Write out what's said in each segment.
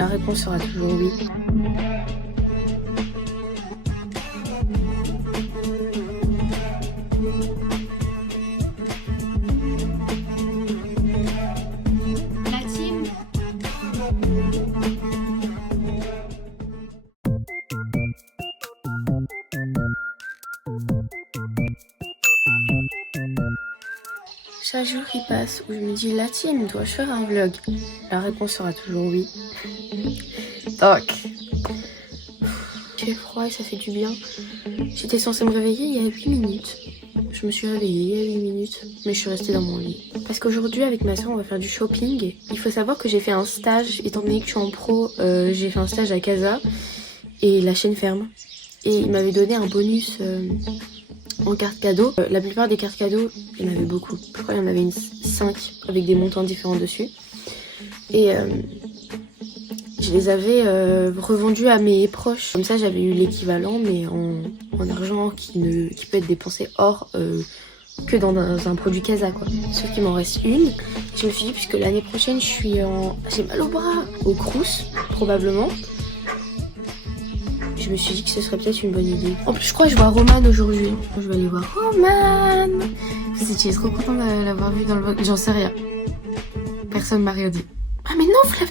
La réponse sera toujours oui. La team. Chaque jour qui passe où je me dis la team, dois-je faire un vlog? La réponse sera toujours oui. Donc, j'ai froid et ça fait du bien. J'étais censée me réveiller il y a 8 minutes. Je me suis réveillée il y a 8 minutes, mais je suis restée dans mon lit. Parce qu'aujourd'hui, avec ma soeur, on va faire du shopping. Il faut savoir que j'ai fait un stage, étant donné que je suis en pro, j'ai fait un stage à Casa et la chaîne ferme. Et il m'avait donné un bonus en carte cadeau. La plupart des cartes cadeaux, il y en avait beaucoup. Je crois qu'il y en avait 5 avec des montants différents dessus. Et je les avais revendus à mes proches. Comme ça, j'avais eu l'équivalent, mais en argent qui peut être dépensé hors que dans un produit Casa, quoi. Sauf qu'il m'en reste une. Je me suis dit, puisque l'année prochaine, j'ai mal au bras, au Crous, probablement. Je me suis dit que ce serait peut-être une bonne idée. En plus, je crois que je vois Roman aujourd'hui. Je vais aller voir Roman. Vous étiez trop content de l'avoir vu dans le vlog. J'en sais rien. Personne m'a rien dit. Ah mais non, vous l'avez...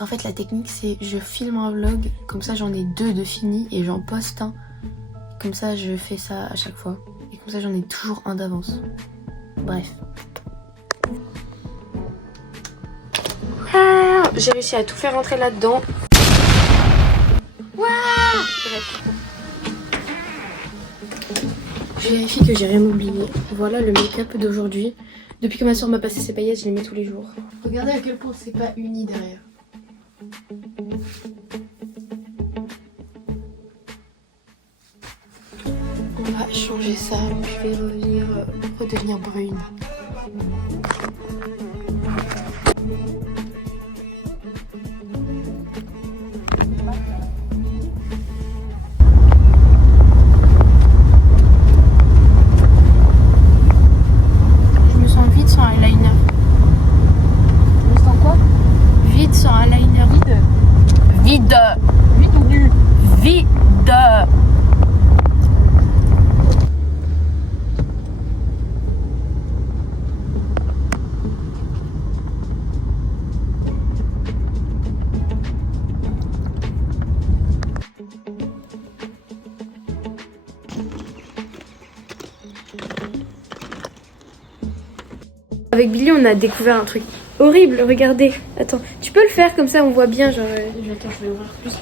En fait, la technique, c'est je filme un vlog. Comme ça, j'en ai 2 de fini et j'en poste un. Comme ça, je fais ça à chaque fois. Et comme ça, j'en ai toujours un d'avance. Bref. Ah, j'ai réussi à tout faire rentrer là-dedans. Bref. Je vérifie que j'ai rien oublié. Voilà le make-up d'aujourd'hui. Depuis que ma soeur m'a passé ses paillettes, je les mets tous les jours. Regardez à quel point c'est pas uni derrière. On va changer ça. Je vais redevenir brune. Avec Billy, on a découvert un truc horrible, regardez. Attends, tu peux le faire comme ça, on voit bien, genre... Attends, je vais ouvrir plus.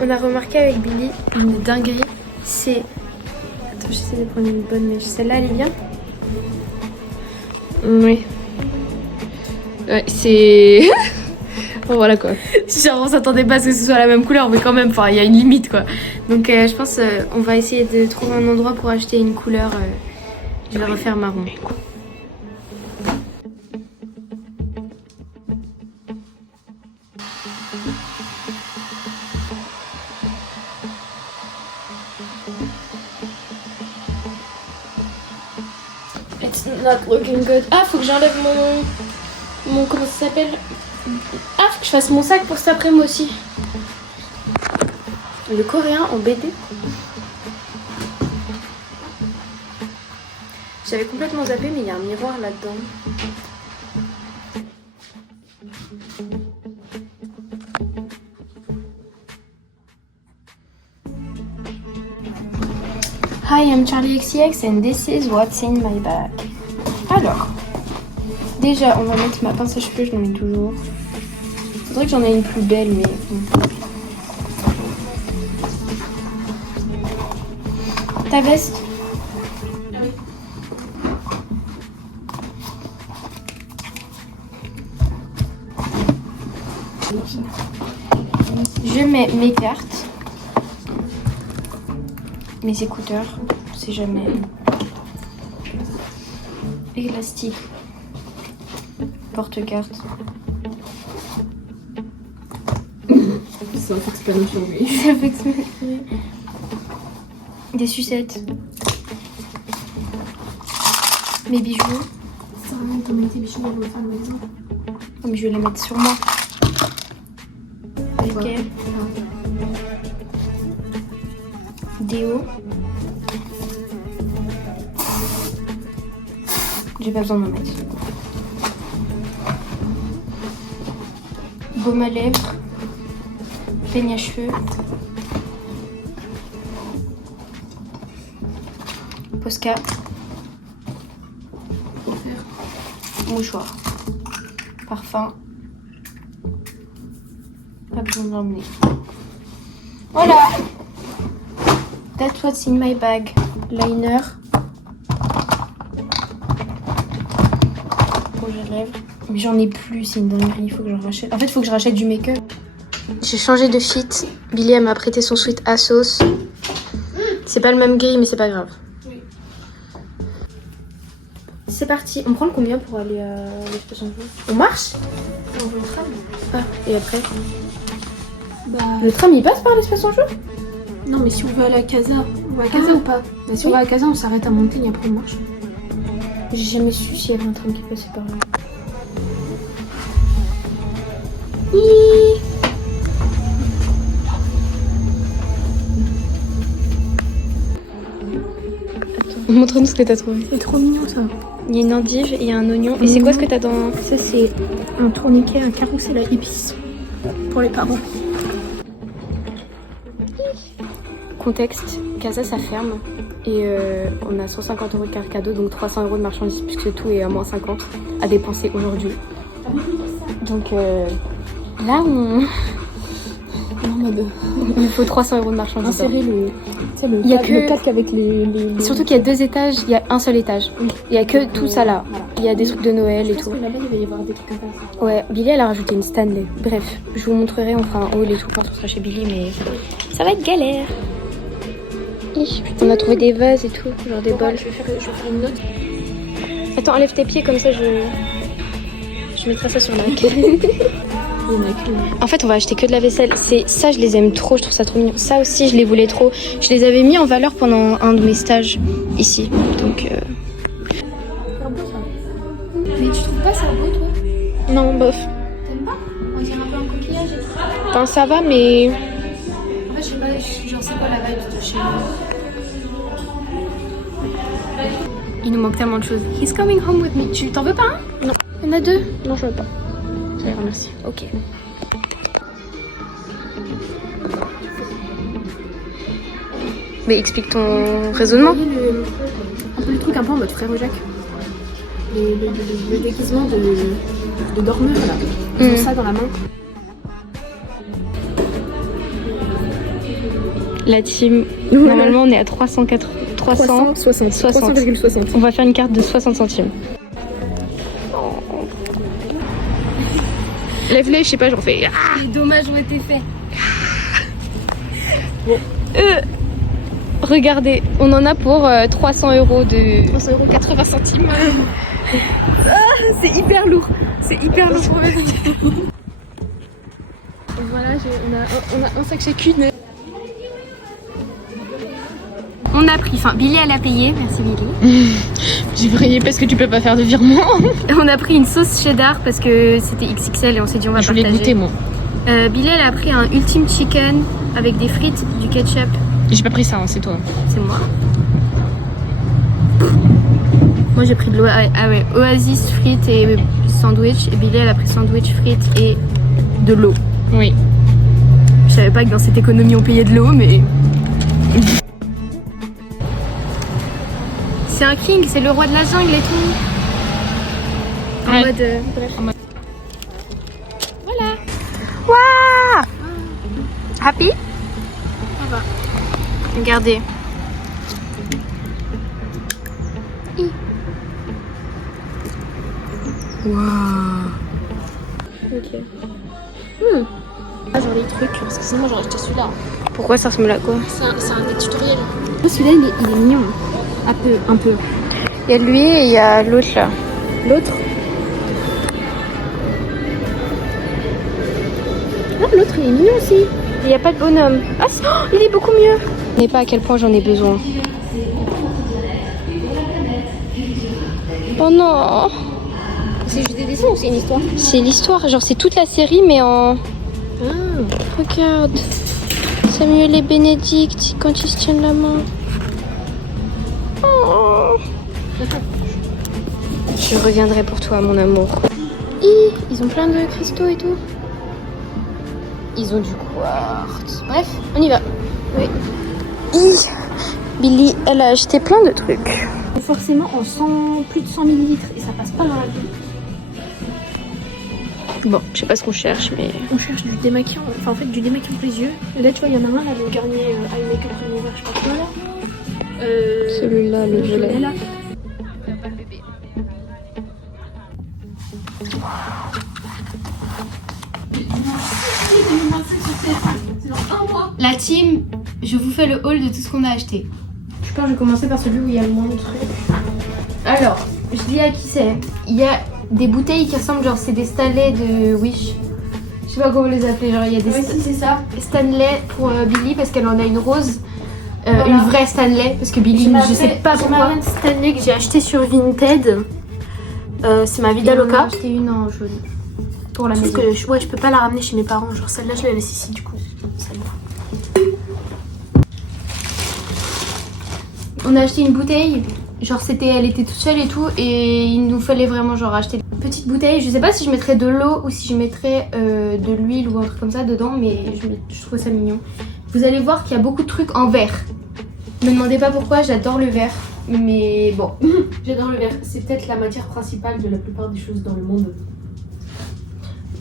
On a remarqué avec Billy une dinguerie, c'est... Attends, j'essaie de prendre une bonne mèche. Celle-là, elle est bien? Oui. Ouais, c'est... Bon, voilà quoi. Genre, on s'attendait pas à ce que ce soit la même couleur, mais quand même, enfin, il y a une limite quoi. Donc, je pense on va essayer de trouver un endroit pour acheter une couleur. Je vais refaire marron. It's not looking good. Ah, faut que j'enlève mon comment ça s'appelle? Ah, faut que je fasse mon sac pour cet après-midi aussi. Le coréen en BD. J'avais complètement zappé, mais il y a un miroir là-dedans. Hi, I'm Charlie XCX and this is what's in my bag. Alors, déjà, on va mettre ma pince à cheveux, je l'en ai toujours. Faudrait que j'en ai une plus belle, mais... Ta veste? Je mets mes cartes, mes écouteurs, on sait jamais, élastique, porte-carte. Ça fait exprès de survie. Ça fait exprès. Des sucettes, mes bijoux. Ça ramène ton tes bijoux dans le magasin. Oh, mais je vais les mettre sur moi. Ok. Déo. J'ai pas besoin d'en mettre. Baume à lèvres. Peigne à cheveux. Posca. Mouchoir. Parfum. Pas besoin d'emmener. Voilà. That's what's in my bag. Liner. Rouge à lèvres. Mais j'en ai plus, c'est une dinguerie, il faut que j'en rachète. En fait, il faut que je rachète du make-up. J'ai changé de fit. Billy, elle m'a prêté son sweat Asos. C'est pas le même gris, mais c'est pas grave. Oui. C'est parti. On prend le combien pour aller à l'exposition de jour? On marche? On va au tram. Ah, et après? Bah... Le tram, il passe par l'exposition de jour? Non, mais si on veut aller à Casa, on va à Casa ou pas? Bah, si on va à Casa, on s'arrête à Montaigne et après on marche. J'ai jamais su s'il y avait un tram qui passait par là. Montre-nous ce que t'as trouvé. C'est trop mignon ça. Il y a une endive et il y a un oignon. Et c'est quoi ce que t'as dans... Ça c'est un tourniquet, un carrousel à épices. Pour les parents. Contexte, Casa ça ferme. Et on a 150 € de carte cadeau, donc 300 € de marchandises, puisque tout est à moins 50 à dépenser aujourd'hui. Donc là on... Il nous faut 300 € de marchandises. Insérer le cadre avec les... Surtout qu'il y a 2 étages, il y a un seul étage. Il y a que tout ça là. Voilà. Il y a des trucs de Noël et tout. Je pense que là-bas il va y avoir des trucs intéressants. Ouais, Billy elle a rajouté une Stanley. Bref, je vous montrerai, on fera un haul et tout quand on sera chez Billy, mais ça va être galère. On a trouvé des vases et tout, genre des bols. Je vais faire une note. Attends, enlève tes pieds comme ça je mettrai ça sur la En fait, on va acheter que de la vaisselle. Ça, je les aime trop, je trouve ça trop mignon. Ça aussi, je les voulais trop. Je les avais mis en valeur pendant un de mes stages ici. Donc. C'est beau ça. Mais tu trouves pas ça beau toi? Non, bof. T'aimes pas? On dirait un peu un coquillage et tout. Enfin, ça va, mais. En fait, je sais pas, genre c'est quoi la vibe de chez nous? Il nous manque tellement de choses. He's coming home with me. Tu t'en veux pas un? Non. Il y en a 2? Non, je veux pas. Ça ira, merci. Ok. Mais explique ton raisonnement. Vous voyez un peu le truc un peu en mode frère Jacques. Le déguisement de dormeur là. Ils ont ça dans la main. La team, normalement on est à 360. 300,60. On va faire une carte de 60 centimes. Lève-les, je sais pas, j'en fais. Ah, Les dommages ont été faits. bon. Regardez, on en a pour 300 € de... 3,80 €. C'est hyper lourd. C'est hyper lourd. Voilà, on a un sac chacune. On a pris, enfin Billy elle a payé, merci Billy. J'ai vrillé parce que tu peux pas faire de virement. On a pris une sauce cheddar parce que c'était XXL et on s'est dit on va partager. Je l'ai goûté moi. Billy elle a pris un ultime chicken avec des frites, du ketchup. J'ai pas pris ça, hein, c'est toi. C'est moi. Moi j'ai pris de l'eau, Oasis frites et sandwich. Et Billy elle a pris sandwich, frites et de l'eau. Oui. Je savais pas que dans cette économie on payait de l'eau, mais... C'est un king, c'est le roi de la jungle et tout. En mode... bref. Voilà. Waouh. Happy? Ça va. Regardez. Waouh. Ok. Ah, genre les trucs, parce que sinon j'aurais acheté celui-là. Pourquoi ça ressemble à quoi? C'est un des tutoriels. Celui-là il est mignon. Un peu. Il y a lui et il y a l'autre là. L'autre. Ah, l'autre il est mignon aussi. Il n'y a pas de bonhomme. Ah, il est beaucoup mieux. Je ne sais pas à quel point j'en ai besoin. Oh non. C'est juste des dessins ou c'est une histoire? C'est l'histoire, genre c'est toute la série mais en Regarde, Samuel et Bénédicte quand ils se tiennent la main. Oh. Je reviendrai pour toi, mon amour. Ils ont plein de cristaux et tout. Ils ont du quartz. Bref, on y va. Oui. Billy, elle a acheté plein de trucs. Forcément en 100, plus de 100 ml et ça passe pas dans la vie. Bon, je sais pas ce qu'on cherche, mais... On cherche du démaquillant, enfin en fait du démaquillant pour les yeux. Et là tu vois, il y en a un, là, le Garnier Eye Makeup Remover, je sais pas quoi là. Celui-là, le violet. Là. La team, je vous fais le haul de tout ce qu'on a acheté. Je pense que je vais commencer par celui où il y a le moins de trucs. Alors, je dis à qui c'est. Il y a des bouteilles qui ressemblent, genre c'est des Stanley de Wish. Je sais pas comment les appeler, genre il y a des c'est ça. Stanley pour Billy parce qu'elle en a une rose. Voilà. Une vraie Stanley parce que Billy, je sais pas pourquoi. J'ai ma Stanley que j'ai acheté sur Vinted. C'est ma Vidaloka. J'ai acheté une en jaune pour la Parce maison. que je peux pas la ramener chez mes parents. Genre celle-là, je la laisse ici du coup. Celle-là. On a acheté une bouteille, genre elle était toute seule et tout, et il nous fallait vraiment genre acheter une petite bouteille. Je sais pas si je mettrais de l'eau ou si je mettrais de l'huile ou un truc comme ça dedans, mais je trouve ça mignon. Vous allez voir qu'il y a beaucoup de trucs en verre. Me demandez pas pourquoi, j'adore le verre, mais bon. J'adore le verre. C'est peut-être la matière principale de la plupart des choses dans le monde.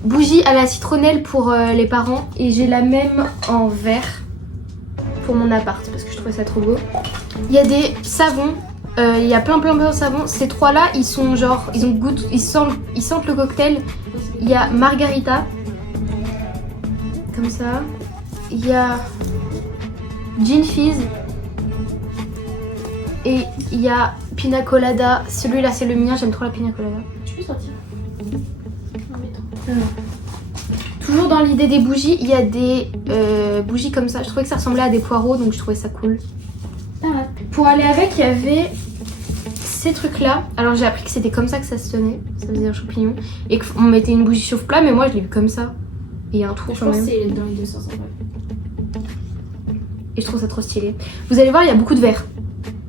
Bougie à la citronnelle pour les parents, et j'ai la même en verre pour mon appart parce que je trouvais ça trop beau. Il y a des savons, il y a plein de savons. Ces trois-là, ils sont genre, ils sentent le cocktail. Il y a Margarita, comme ça. Il y a Gin Fizz. Et il y a Pina Colada. Celui-là, c'est le mien, j'aime trop la Pina Colada. Tu peux sortir. Toujours dans l'idée des bougies, il y a des bougies comme ça. Je trouvais que ça ressemblait à des poireaux, donc je trouvais ça cool. Pour aller avec, il y avait ces trucs-là. Alors j'ai appris que c'était comme ça que ça se tenait. Ça faisait un champignon. Et qu'on mettait une bougie chauffe-plat, mais moi je l'ai vu comme ça. Et il y a un trou Je quand pense même. que c'est dans les deux sens en vrai. Et je trouve ça trop stylé. Vous allez voir, il y a beaucoup de verre.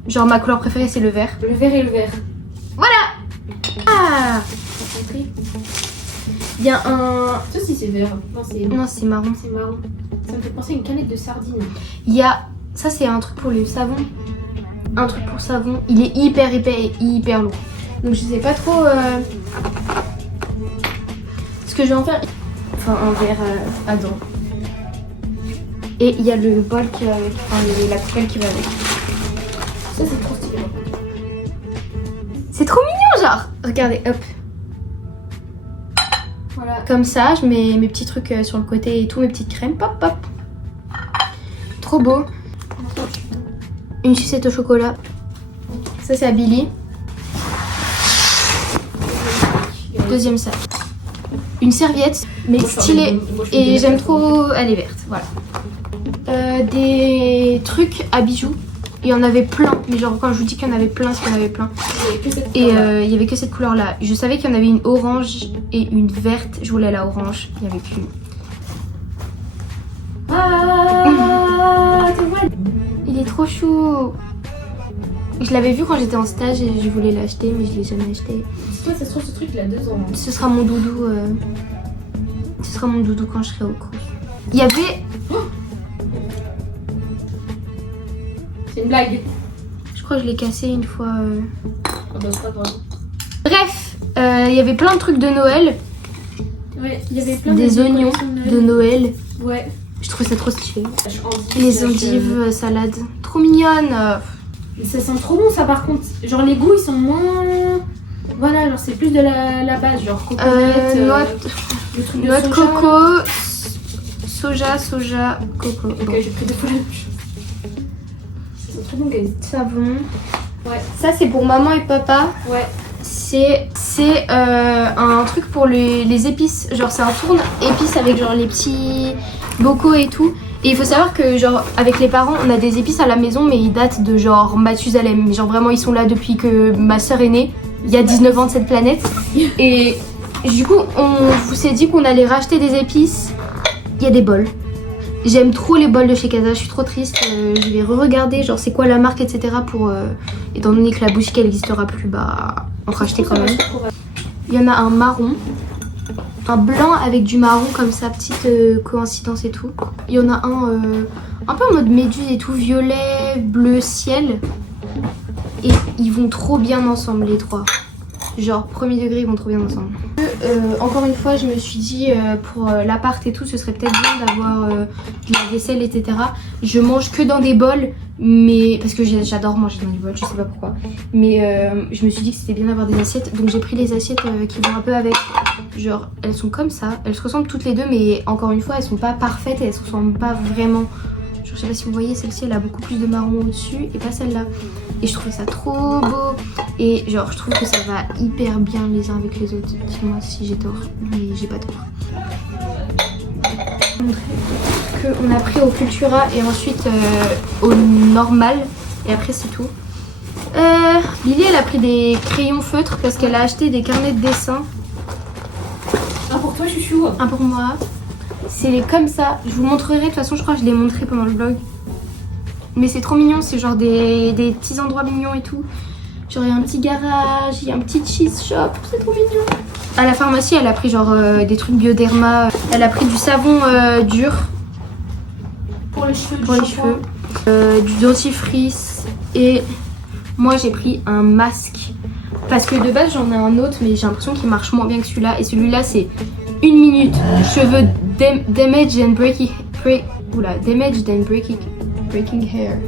Genre ma couleur préférée, c'est le vert. Le vert et le vert. Voilà. Ah. Il y a un... Ça si c'est vert. Non, c'est marron. C'est marron. Ça me fait penser à une canette de sardines. Il y a... Ça, c'est un truc pour le savon. Un truc pour savon. Il est hyper épais et hyper lourd. Donc je sais pas trop ce que je vais en faire. Enfin, un verre à dents. Et il y a le bol qui va avec. Enfin, la coupelle qui va avec. Ça c'est trop stylé. C'est trop mignon, genre. Regardez, hop. Voilà. Comme ça, je mets mes petits trucs sur le côté et tout, mes petites crèmes. Pop, pop. Trop beau. Une sucette au chocolat. Ça, c'est à Billy. Deuxième sac. Une serviette, mais stylée. Et j'aime trop... Elle est verte, voilà. Des trucs à bijoux. Il y en avait plein. Mais genre, quand je vous dis qu'il y en avait plein, c'est qu'il y en avait plein. Et il y avait que cette couleur-là. Je savais qu'il y en avait une orange et une verte. Je voulais la orange. Il n'y avait qu'une. Ah, tu vois. Il est trop chou. Je l'avais vu quand j'étais en stage et je voulais l'acheter, mais je l'ai jamais acheté. Toi, ça se trouve, ce truc, il a 2 ans. Ce sera mon doudou. Ce sera mon doudou quand je serai au cours. Il y avait... C'est une blague. Je crois que je l'ai cassé une fois. Ah bah, c'est pas grave. Bref, il y avait plein de trucs de Noël. Ouais, il y avait plein Des oignons de Noël. Ouais. Je trouve ça trop stylé. Endives, Les endives, salade. Trop mignonne. Ça sent trop bon ça par contre. Genre les goûts ils sont moins... Voilà, genre c'est plus de la base. Genre coconut, Noix le truc de noix de soja. coco, soja, coco. Ok, Bon. j'ai pris 2 fois la même chose. Ça sent trop bon guys. Savon. Ouais. Ça c'est pour maman et papa. Ouais. C'est un truc pour les épices. Genre c'est un tourne épices avec genre les petits bocaux et tout. Et il faut savoir que genre avec les parents on a des épices à la maison mais ils datent de genre Mathusalem. Genre vraiment ils sont là depuis que ma soeur est née. Il y a 19 ans de cette planète. Et du coup on vous s'est dit qu'on allait racheter des épices. Il y a des bols. J'aime trop les bols de chez Casa, je suis trop triste. Je vais re-regarder genre c'est quoi la marque, etc. pour étant donné que la boutique elle n'existera plus, bah en racheter quand même. Il y en a un marron, un blanc avec du marron comme ça, petite coïncidence et tout. Il y en a un peu en mode méduse et tout, violet, bleu ciel. Et ils vont trop bien ensemble les trois. Genre premier degré, ils vont trop bien ensemble. Encore une fois, je me suis dit pour l'appart et tout, ce serait peut-être bien d'avoir de la vaisselle, etc. Je mange que dans des bols, mais parce que j'adore manger dans des bols, je sais pas pourquoi. Mais je me suis dit que c'était bien d'avoir des assiettes, donc j'ai pris les assiettes qui vont un peu avec. Genre, elles sont comme ça, elles se ressemblent toutes les deux, mais encore une fois, elles sont pas parfaites et elles se ressemblent pas vraiment. Genre, je sais pas si vous voyez, celle-ci, elle a beaucoup plus de marron au-dessus et pas celle-là. Et je trouvais ça trop beau. Et genre, je trouve que ça va hyper bien les uns avec les autres. Dis-moi si j'ai tort, mais j'ai pas tort. Qu'on a pris au Cultura et ensuite au normal. Et après, c'est tout. Lily, elle a pris des crayons feutres parce qu'elle a acheté des carnets de dessin. Un pour toi, chouchou. Un pour moi. C'est comme ça. Je vous montrerai. De toute façon, je crois que je l'ai montré pendant le vlog. Mais c'est trop mignon. C'est genre des petits endroits mignons et tout. Genre, il y a un petit garage, il y a un petit cheese shop. C'est trop mignon. À la pharmacie, elle a pris genre des trucs Bioderma. Elle a pris du savon dur. Pour les cheveux. Pour les cheveux. Du dentifrice. Et moi, j'ai pris un masque. Parce que de base, j'en ai un autre, mais j'ai l'impression qu'il marche moins bien que celui-là. Et celui-là, c'est 1 minute. Cheveux damaged and breaking hair.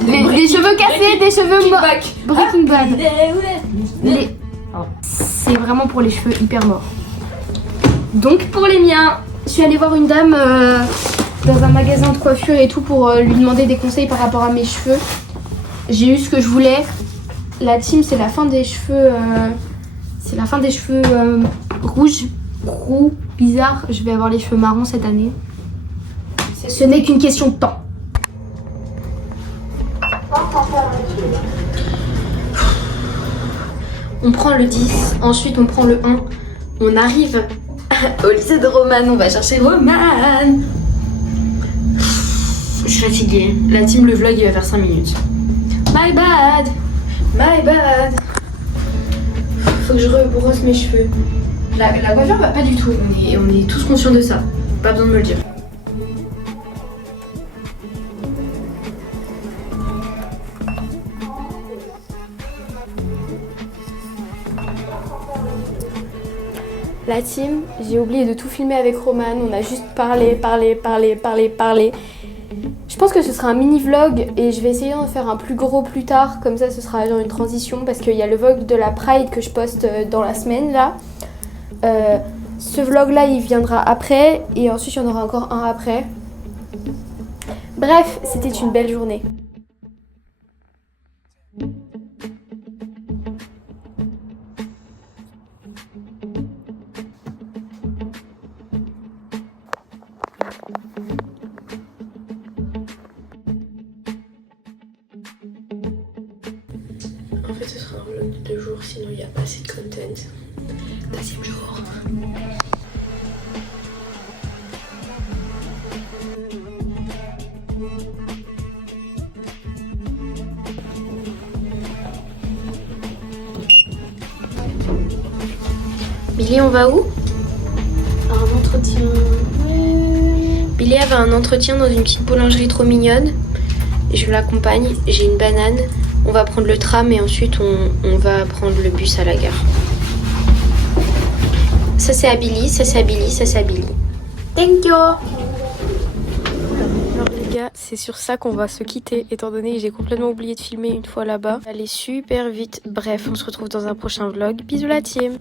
Des cheveux cassés, des cheveux morts. Breaking Bad. C'est vraiment pour les cheveux hyper morts. Donc pour les miens, je suis allée voir une dame dans un magasin de coiffure et tout pour lui demander des conseils par rapport à mes cheveux. J'ai eu ce que je voulais. La team, c'est la fin des cheveux. C'est la fin des cheveux rouges, roux, bizarre. Je vais avoir les cheveux marrons cette année. Ce n'est qu'une question de temps. On prend le 10, ensuite on prend le 1. On arrive au lycée de Romane, on va chercher Romane. Je suis fatiguée. La team, le vlog, il va faire 5 minutes. My bad. Faut que je rebrosse mes cheveux. La coiffure va pas du tout, on est tous conscients de ça. Pas besoin de me le dire. La team, j'ai oublié de tout filmer avec Romane, on a juste parlé. Je pense que ce sera un mini vlog et je vais essayer d'en faire un plus gros plus tard, comme ça ce sera genre une transition parce qu'il y a le vlog de la Pride que je poste dans la semaine là. Ce vlog là il viendra après et ensuite il y en aura encore un après. Bref, c'était une belle journée. En fait, ce sera un vlog de 2 jours, sinon il n'y a pas assez de content. 2e jour. Billy, on va où? Un entretien. Ouais. Billy avait un entretien dans une petite boulangerie trop mignonne. Et je l'accompagne. J'ai une banane. On va prendre le tram et ensuite on va prendre le bus à la gare. Ça c'est à Billy, ça c'est à Billy, ça c'est à Billy. Thank you. Alors les gars, c'est sur ça qu'on va se quitter étant donné que j'ai complètement oublié de filmer une fois là-bas. Allez super vite. Bref, on se retrouve dans un prochain vlog. Bisous la team.